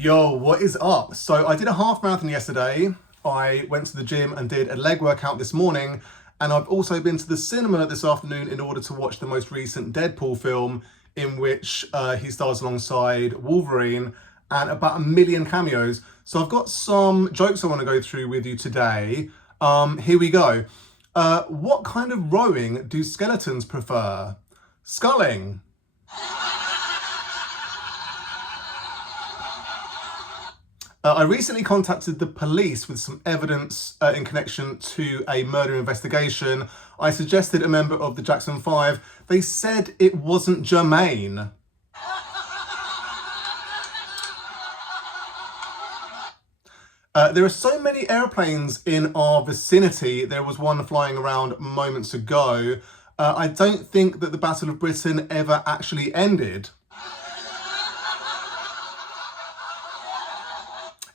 Yo, what is up? So I did a half marathon yesterday. I went to the gym and did a leg workout this morning. And I've also been to the cinema this afternoon in order to watch the most recent Deadpool film in which he stars alongside Wolverine and about 1 million cameos. So I've got some jokes I want to go through with you today. Here we go. What kind of rowing do skeletons prefer? Sculling. I recently contacted the police with some evidence in connection to a murder investigation. I suggested a member of the Jackson 5. They said it wasn't germane. There are so many airplanes in our vicinity. There was one flying around moments ago. I don't think that the Battle of Britain ever actually ended.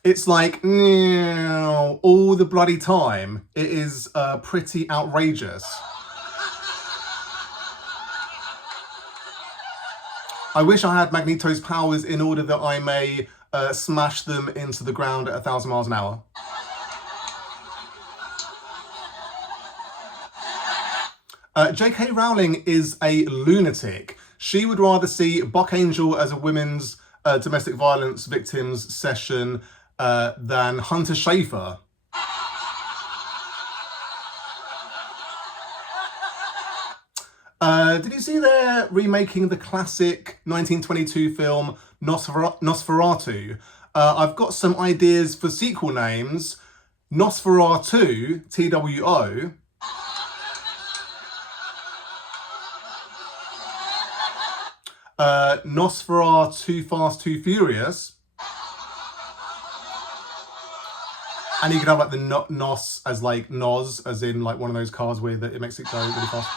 It's like, all the bloody time. It is pretty outrageous. I wish I had Magneto's powers in order that I may smash them into the ground at 1,000 miles an hour. J.K. Rowling is a lunatic. She would rather see Buck Angel as a women's domestic violence victims session than Hunter Schafer. Did you see they're remaking the classic 1922 film Nosferatwo? I've got some ideas for sequel names. Nosferatwo, TWO. Nosferatu Too Fast, Too Furious. And you could have like the Nos as like Nos, as in like one of those cars where it makes it go really fast.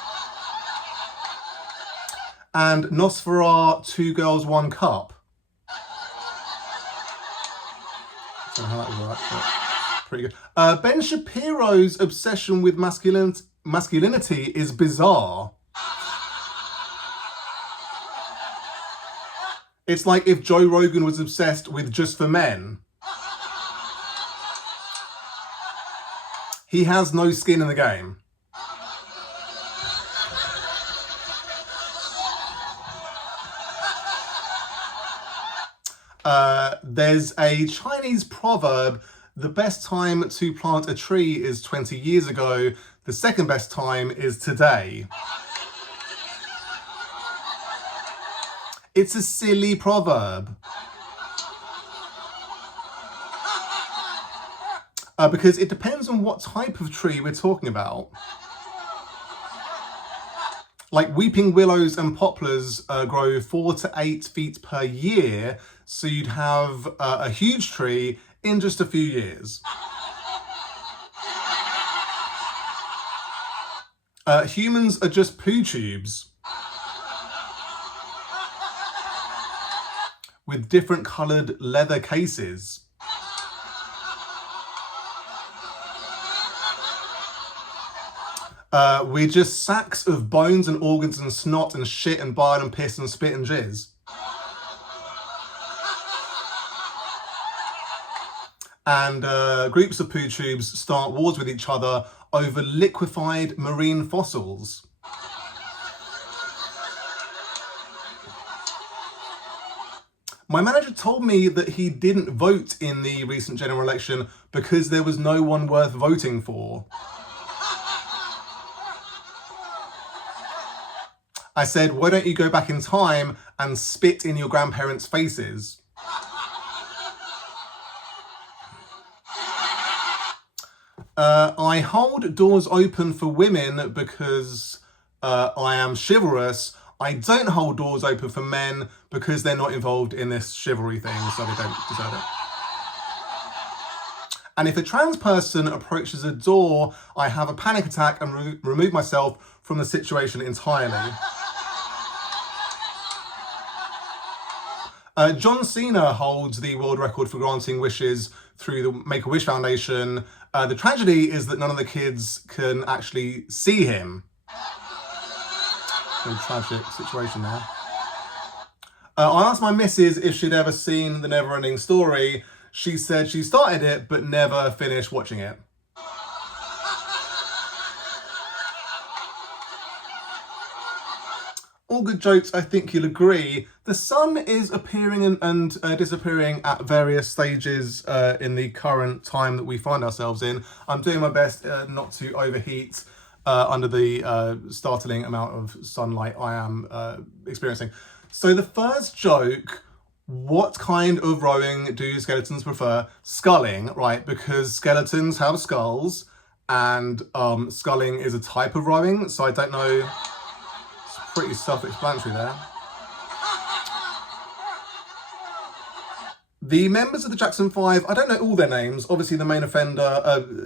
And Nosferatu Two Girls, One Cup. I don't know how that would work, but pretty good. Ben Shapiro's obsession with masculinity is bizarre. It's like if Joe Rogan was obsessed with Just for Men. He has no skin in the game. There's a Chinese proverb, the best time to plant a tree is 20 years ago, the second best time is today. It's a silly proverb. Because it depends on what type of tree we're talking about. Like weeping willows and poplars grow 4 to 8 feet per year, so you'd have a huge tree in just a few years. Humans are just poo tubes with different coloured leather cases. We're just sacks of bones and organs and snot and shit and bile and piss and spit and jizz. And groups of poo tubes start wars with each other over liquefied marine fossils. My manager told me that he didn't vote in the recent general election because there was no one worth voting for. I said, why don't you go back in time and spit in your grandparents' faces? I hold doors open for women because I am chivalrous. I don't hold doors open for men because they're not involved in this chivalry thing, so they don't deserve it. And if a trans person approaches a door, I have a panic attack and remove myself from the situation entirely. John Cena holds the world record for granting wishes through the Make-A-Wish Foundation. The tragedy is that none of the kids can actually see him. Very tragic situation there. I asked my missus if she'd ever seen The Neverending Story. She said she started it but never finished watching it. All good jokes, I think you'll agree. The sun is appearing and disappearing at various stages in the current time that we find ourselves in. I'm doing my best not to overheat under the startling amount of sunlight I am experiencing. So the first joke, what kind of rowing do skeletons prefer? Sculling, right? Because skeletons have skulls and sculling is a type of rowing. So I don't know. Pretty self-explanatory there. The members of the Jackson 5, I don't know all their names. Obviously, the main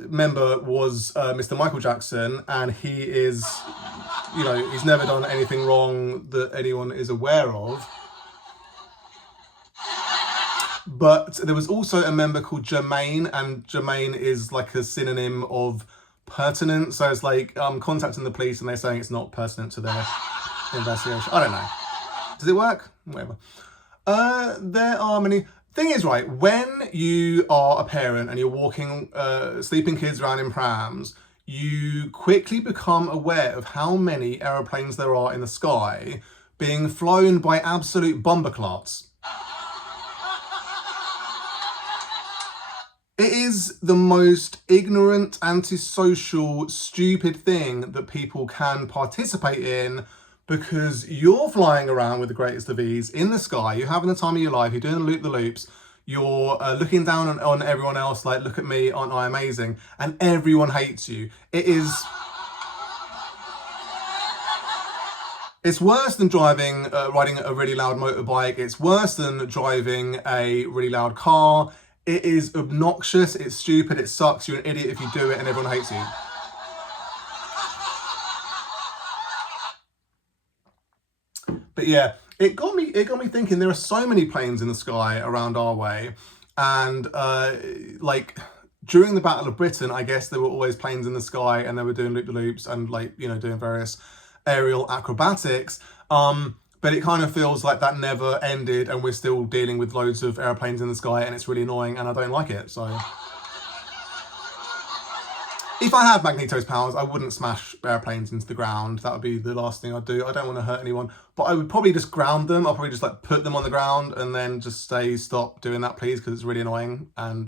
member was Mr. Michael Jackson, and he is, you know, he's never done anything wrong that anyone is aware of. But there was also a member called Jermaine, and Jermaine is like a synonym of pertinent. So it's like contacting the police and they're saying it's not pertinent to their investigation. I don't know. Does it work? Whatever. There are many. Thing is, right, when you are a parent and you're walking sleeping kids around in prams, you quickly become aware of how many aeroplanes there are in the sky being flown by absolute bumperclarts. It is the most ignorant, antisocial, stupid thing that people can participate in, because you're flying around with the greatest of ease in the sky, you're having the time of your life, you're doing the loops, you're looking down on everyone else like, look at me, aren't I amazing? And everyone hates you. It's worse than riding a really loud motorbike. It's worse than driving a really loud car. It is obnoxious, it's stupid, it sucks, you're an idiot if you do it, and everyone hates you. But yeah, it got me thinking. There are so many planes in the sky around our way, and like during the Battle of Britain, I guess there were always planes in the sky, and they were doing loop-de-loops and, like, you know, doing various aerial acrobatics. But it kind of feels like that never ended, and we're still dealing with loads of airplanes in the sky, and it's really annoying, and I don't like it. So if I had Magneto's powers, I wouldn't smash airplanes into the ground. That would be the last thing I'd do. I don't want to hurt anyone, but I would probably just ground them. I'll probably just like put them on the ground and then just say, stop doing that, please, because it's really annoying. And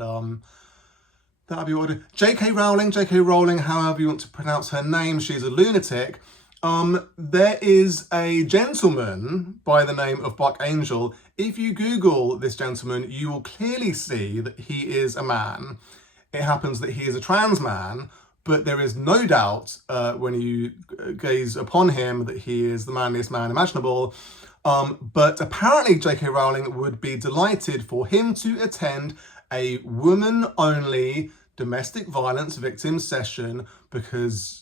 that'd be what I'd do. J.K. Rowling, however you want to pronounce her name, she's a lunatic. There is a gentleman by the name of Buck Angel. If you Google this gentleman, you will clearly see that he is a man. It happens that he is a trans man, but there is no doubt when you gaze upon him that he is the manliest man imaginable. But apparently J.K. Rowling would be delighted for him to attend a woman-only domestic violence victim session, because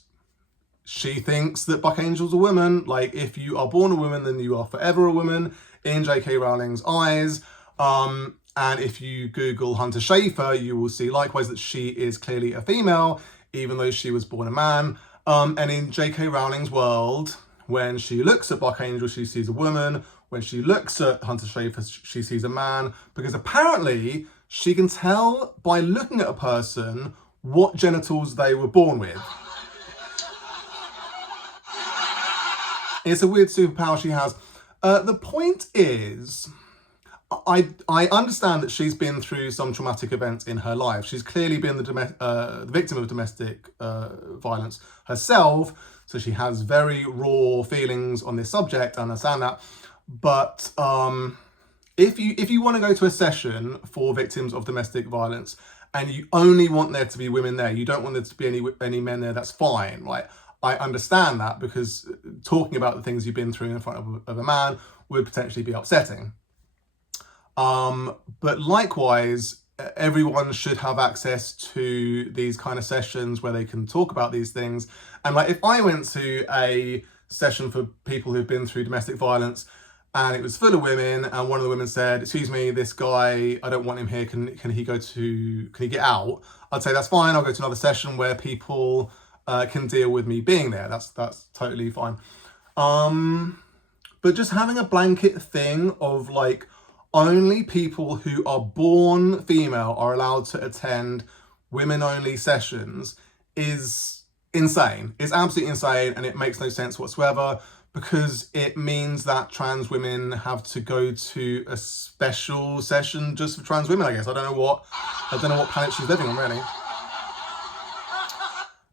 she thinks that Buck Angel's a woman. Like, if you are born a woman, then you are forever a woman in J.K. Rowling's eyes. And if you Google Hunter Schafer, you will see likewise that she is clearly a female, even though she was born a man. And in J.K. Rowling's world, when she looks at Buck Angel, she sees a woman. When she looks at Hunter Schafer, she sees a man, because apparently she can tell by looking at a person what genitals they were born with. It's a weird superpower she has. The point is, I understand that she's been through some traumatic events in her life. She's clearly been the victim of domestic violence herself, so she has very raw feelings on this subject. I understand that. But if you want to go to a session for victims of domestic violence and you only want there to be women there, you don't want there to be any men there, that's fine, right? I understand that, because talking about the things you've been through in front of a man would potentially be upsetting. But likewise, everyone should have access to these kind of sessions where they can talk about these things. And like, if I went to a session for people who've been through domestic violence and it was full of women, and one of the women said, excuse me, this guy, I don't want him here, can he get out? I'd say that's fine, I'll go to another session where people can deal with me being there. That's totally fine. But just having a blanket thing of like only people who are born female are allowed to attend women only sessions is insane. It's absolutely insane, and it makes no sense whatsoever, because it means that trans women have to go to a special session just for trans women, I guess. I don't know what planet she's living on, really.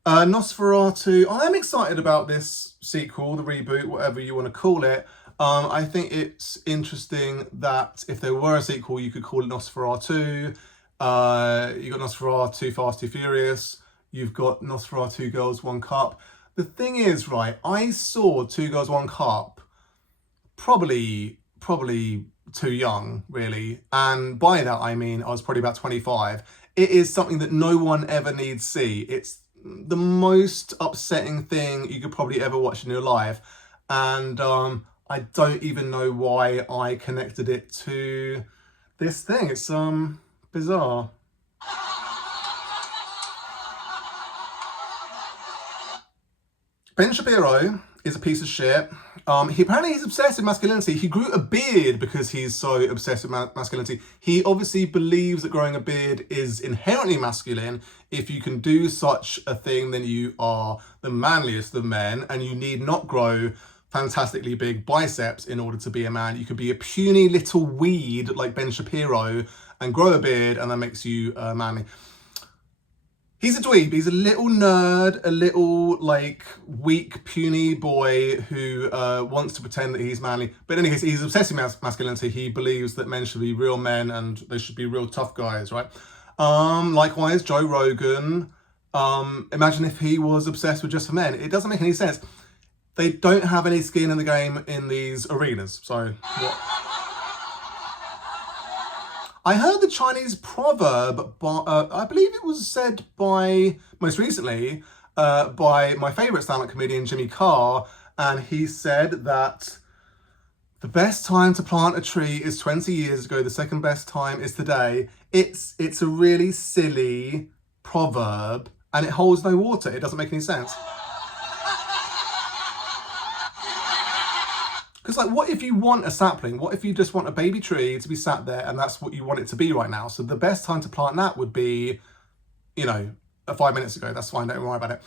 Nosferatu, I am excited about this sequel, the reboot, whatever you want to call it. I think it's interesting that if there were a sequel, you could call it Nosferatu. You got Nosferatu Fast and Furious. You've got Nosferatu Girls One Cup. The thing is, right, I saw Two Girls One Cup probably too young, really. And by that, I mean, I was probably about 25. It is something that no one ever needs to see. It's the most upsetting thing you could probably ever watch in your life. And I don't even know why I connected it to this thing. It's bizarre. Ben Shapiro is a piece of shit. He's obsessed with masculinity. He grew a beard because he's so obsessed with masculinity. He obviously believes that growing a beard is inherently masculine. If you can do such a thing, then you are the manliest of men, and you need not grow fantastically big biceps in order to be a man. You could be a puny little weed like Ben Shapiro and grow a beard, and that makes you manly. He's a dweeb. He's a little nerd, a little like weak, puny boy who wants to pretend that he's manly. But anyways, he's obsessed with masculinity. He believes that men should be real men and they should be real tough guys, right? Likewise, Joe Rogan. Imagine if he was obsessed with just for men. It doesn't make any sense. They don't have any skin in the game in these arenas. So what? I heard the Chinese proverb, I believe it was said most recently, by my favourite stand-up comedian, Jimmy Carr, and he said that the best time to plant a tree is 20 years ago, the second best time is today. It's a really silly proverb, and it holds no water. It doesn't make any sense. Because like, what if you want a sapling? What if you just want a baby tree to be sat there and that's what you want it to be right now? So the best time to plant that would be, 5 minutes ago. That's fine, don't worry about it.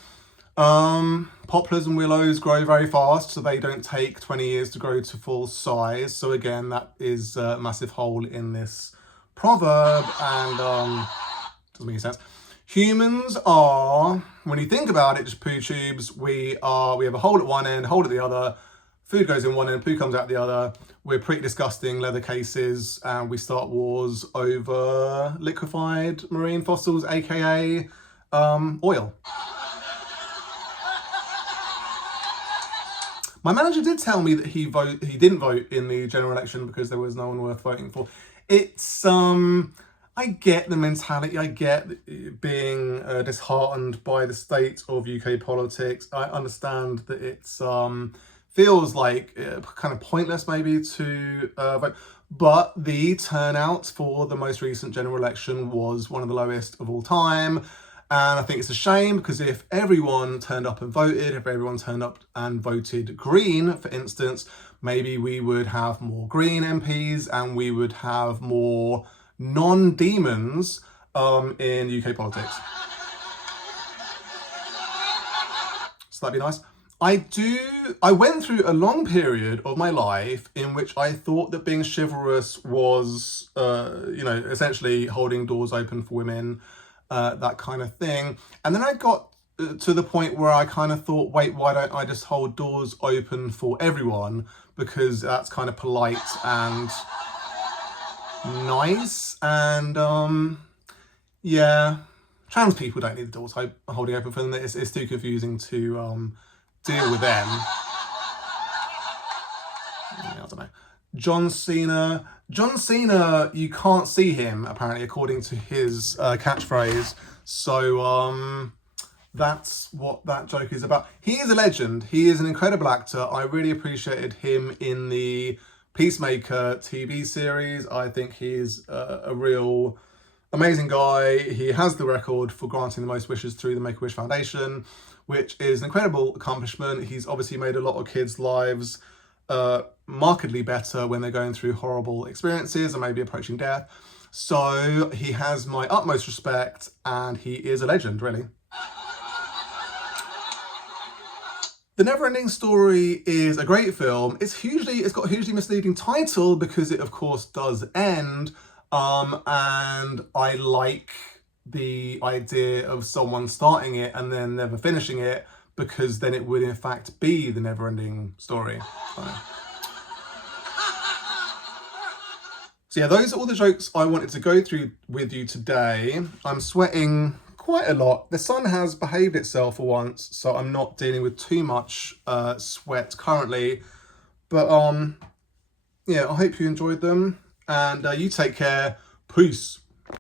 Poplars and willows grow very fast, so they don't take 20 years to grow to full size. So again, that is a massive hole in this proverb, and doesn't make any sense. Humans are, when you think about it, just poo tubes. We have a hole at one end, hole at the other. Food goes in one end, poo comes out the other. We're pretty disgusting leather cases, and we start wars over liquefied marine fossils, aka oil. My manager did tell me that he didn't vote in the general election because there was no one worth voting for. It's I get the mentality. I get being disheartened by the state of UK politics. I understand that it's feels like kind of pointless maybe to vote, but the turnout for the most recent general election was one of the lowest of all time, and I think it's a shame, because if everyone turned up and voted, if everyone turned up and voted Green, for instance, maybe we would have more Green MPs and we would have more non-demons in UK politics. So that'd be nice. I went through a long period of my life in which I thought that being chivalrous was, essentially holding doors open for women, that kind of thing. And then I got to the point where I kind of thought, wait, why don't I just hold doors open for everyone? Because that's kind of polite and nice. And yeah, trans people don't need the doors holding open for them. It's too confusing to deal with them. I don't know. John Cena, you can't see him, apparently, according to his catchphrase. So that's what that joke is about. He is a legend. He is an incredible actor. I really appreciated him in the Peacemaker TV series. I think he's a real amazing guy. He has the record for granting the most wishes through the Make-A-Wish Foundation, which is an incredible accomplishment. He's obviously made a lot of kids' lives markedly better when they're going through horrible experiences and maybe approaching death. So he has my utmost respect, and he is a legend, really. The Neverending Story is a great film. It's got a hugely misleading title because it, of course, does end. And I like the idea of someone starting it and then never finishing it, because then it would in fact be the Neverending Story. So yeah, those are all the jokes I wanted to go through with you today. I'm sweating quite a lot. The sun has behaved itself for once, so I'm not dealing with too much sweat currently. But yeah, I hope you enjoyed them, and you take care. Peace.